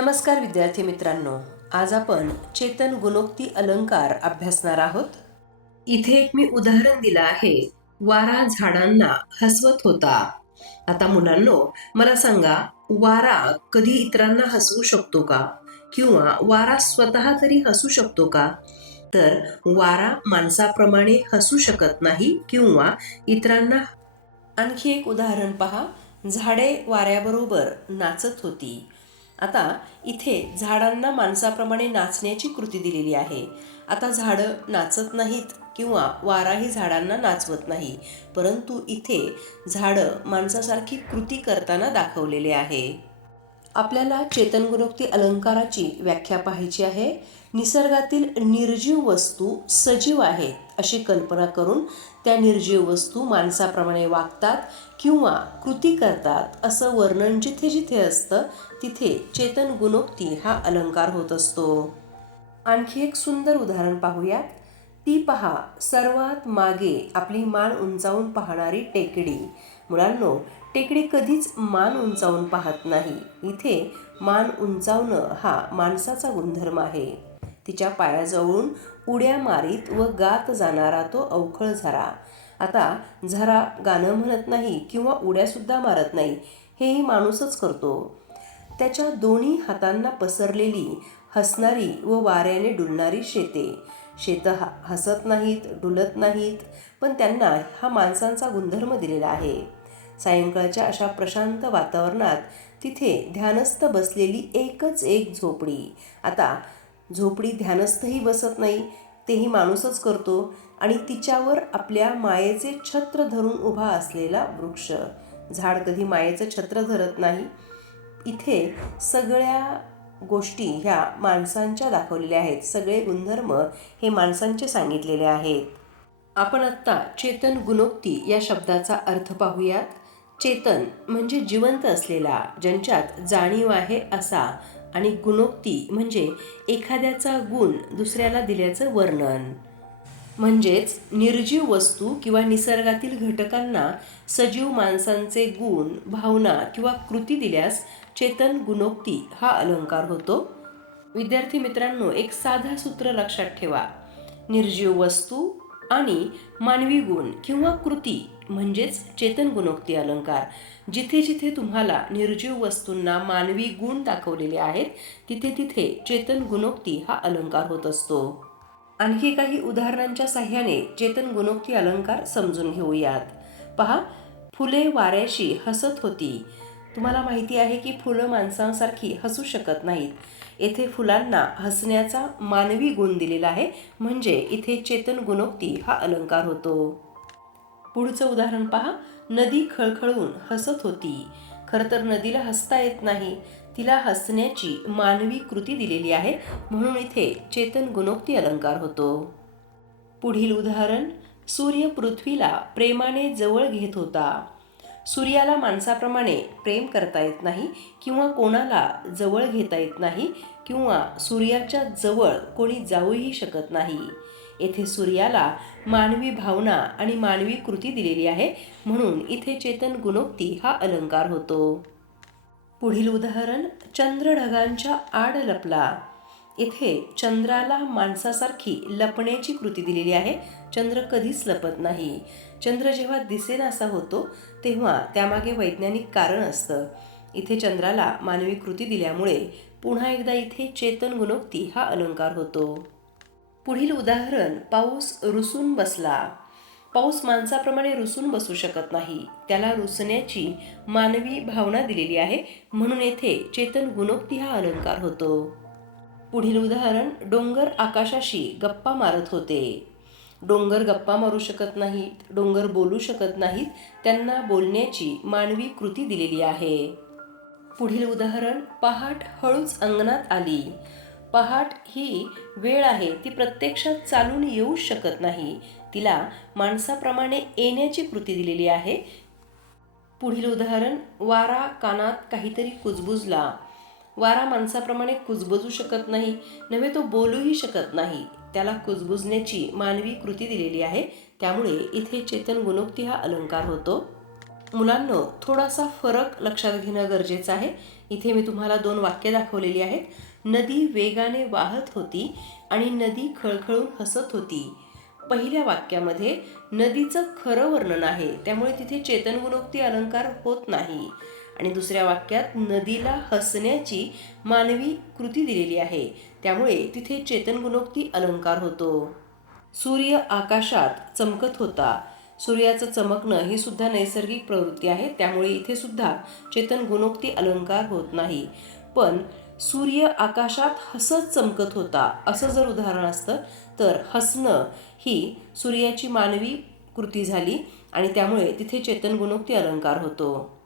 नमस्कार विद्यार्थी मित्रांनो, आज आपण चेतन गुणोक्ती अलंकार अभ्यासणार आहोत. इथे एक मी उदाहरण दिलं आहे. वारा झाडांना हसवत होता. आता मुलांनो, मला सांगा, वारा कधी इतरांना हसवू शकतो का? किंवा वारा स्वतः तरी हसू शकतो का? तर वारा माणसाप्रमाणे हसू शकत नाही किंवा इतरांना. आणखी एक उदाहरण पहा. झाडे वाऱ्याबरोबर नाचत होती. आता इथे झाडांना माणसाप्रमाणे नाचण्याची कृती दिलेली आहे. आता झाडं नाचत नाहीत किंवा वाराही झाडांना नाचवत नाही, परंतु इथे झाडं माणसासारखी कृती करताना दाखवलेले आहे. आपल्याला चेतन गुणोक्ती अलंकाराची व्याख्या पाहायची आहे. निसर्गातील निर्जीव वस्तू सजीव आहेत अशी कल्पना करून त्या निर्जीव वस्तू माणसाप्रमाणे वागतात किंवा कृती करतात असं वर्णन जिथे जिथे असतं तिथे चेतन गुणोक्ती हा अलंकार होत असतो. आणखी एक सुंदर उदाहरण पाहूयात. ती पहा, सर्वात मागे आपली मान उंचावून पाहणारी टेकडी. मुलांनो, टेकडी कधीच मान उंचावून पाहत नाही. इथे मान उंचावणं हा माणसाचा गुणधर्म आहे. तिच्या पायाजवळून उड्या मारीत व गात जाणारा तो अवखळ झरा. आता झरा गाणं म्हणत नाही किंवा उड्यासुद्धा मारत नाही, हेही माणूसच करतो. त्याच्या दोन्ही हातांना पसरलेली हसणारी व वाऱ्याने डुलणारी शेतं हसत नाहीत, डुलत नाहीत, पण त्यांना हा माणसांचा गुणधर्म दिलेला आहे. सायंकाळच्या अशा प्रशांत वातावरणात तिथे ध्यानस्थ बसलेली एकच एक झोपडी. आता झोपडी ध्यानस्थही बसत नाही, तेही माणूसच करतो. आणि तिच्यावर आपल्या मायेचे छत्र धरून उभा असलेला वृक्ष. झाड कधी मायेचं छत्र धरत नाही. इथे सगळ्या गोष्टी ह्या माणसांच्या दाखवलेल्या आहेत. सगळे गुणधर्म हे माणसांचे सांगितलेले आहेत. आपण आत्ता चेतन गुणोक्ती या शब्दाचा अर्थ पाहूयात. चेतन म्हणजे जिवंत असलेला, ज्यांच्यात जाणीव आहे असा. आणि गुणोक्ती म्हणजे एखाद्याचा गुण दुसऱ्याला दिल्याचं वर्णन. म्हणजेच निर्जीव वस्तू किंवा निसर्गातील घटकांना सजीव माणसांचे गुण, भावना किंवा कृती दिल्यास चेतन गुणोक्ती हा अलंकार होतो. विद्यार्थी मित्रांनो, एक साधं सूत्र लक्षात ठेवा. निर्जीव वस्तू आणि मानवी गुण किंवा कृती म्हणजेच चेतन गुणोक्ती अलंकार. जिथे जिथे तुम्हाला निर्जीव वस्तूंना मानवी गुण दाखवलेले आहेत तिथे तिथे चेतन गुणोक्ती हा अलंकार होत असतो. आणखी काही उदाहरणांच्या साह्याने चेतन गुणोक्ती अलंकार समजून घेऊयात. पहा, फुले वाऱ्याशी हसत होती. तुम्हाला माहिती आहे की फुलं माणसांसारखी हसू शकत नाहीत. येथे फुलांना हसण्याचा मानवी गुण दिलेला आहे, म्हणजे इथे चेतन गुणोक्ती हा अलंकार होतो. पुढचं उदाहरण पहा. नदी खळखळून हसत होती. खरं तर नदीला हसता येत नाही, तिला हसण्याची मानवी कृती दिलेली आहे, म्हणून इथे चेतन गुणोक्ती अलंकार होतो. पुढील उदाहरण. सूर्य पृथ्वीला प्रेमाने जवळ घेत होता. सूर्याला माणसाप्रमाणे प्रेम करता येत नाही किंवा कोणाला जवळ घेता येत नाही किंवा सूर्याच्या जवळ कोणी जाऊही शकत नाही. येथे सूर्याला मानवी भावना आणि मानवी कृती दिलेली आहे, म्हणून इथे चेतन गुणोक्ती हा अलंकार होतो. पुढील उदाहरण. चंद्र ढगांच्या आड लपला. इथे चंद्राला माणसासारखी लपण्याची कृती दिलेली आहे. चंद्र कधीच लपत नाही. चंद्र जेव्हा दिसेनासा होतो तेव्हा त्यामागे वैज्ञानिक कारण असतं. इथे चंद्राला मानवी कृती दिल्यामुळे पुन्हा एकदा इथे चेतन गुणोक्ती हा अलंकार होतो. पुढील उदाहरण. पाऊस रुसून बसला. पाऊस माणसाप्रमाणे रुसून बसू शकत नाही, त्याला रुसण्याची मानवी भावना दिलेली आहे, म्हणून येथे चेतन गुणोक्ती हा अलंकार होतो. पुढील उदाहरण. डोंगर आकाशाशी गप्पा मारत होते. डोंगर गप्पा मारू शकत नाहीत, डोंगर बोलू शकत नाहीत, त्यांना बोलण्याची मानवी कृती दिलेली आहे. पुढील उदाहरण. पहाट हळूच अंगणात आली. पहाट ही वेळ आहे, ती प्रत्यक्षात चालून येऊ शकत नाही, तिला माणसाप्रमाणे येण्याची कृती दिलेली आहे. पुढील उदाहरण. वारा कानात काहीतरी कुजबुजला. वारा माणसाप्रमाणे कुजबजू शकत नाही, नव्हे तो बोलूही शकत नाही, त्याला कुजबुजण्याची मानवी कृती दिलेली आहे, त्यामुळे इथे चेतन गुणोक्ती हा अलंकार होतो. मुलांनो, थोडासा फरक लक्षात घेणं गरजेचं आहे. इथे मी तुम्हाला 2 वाक्य दाखवलेली आहेत. नदी वेगाने वाहत होती आणि नदी खळखळून हसत होती. पहिल्या वाक्यामध्ये नदीचं खरं वर्णन आहे, त्यामुळे तिथे चेतनगुणोक्ती अलंकार होत नाही. आणि दुसऱ्या वाक्यात नदीला हसण्याची मानवी कृती दिलेली आहे, त्यामुळे तिथे चेतनगुणोक्ती अलंकार होतो. सूर्य आकाशात चमकत होता. सूर्याचं चमकणं ही सुद्धा नैसर्गिक प्रवृत्ती आहे, त्यामुळे इथे सुद्धा चेतन गुणोक्ती अलंकार होत नाही. पण सूर्य आकाशात हसत चमकत होता असं जर उदाहरण असतं तर हसणं ही सूर्याची मानवी कृती झाली आणि त्यामुळे तिथे चेतन गुणोक्ती अलंकार होतो.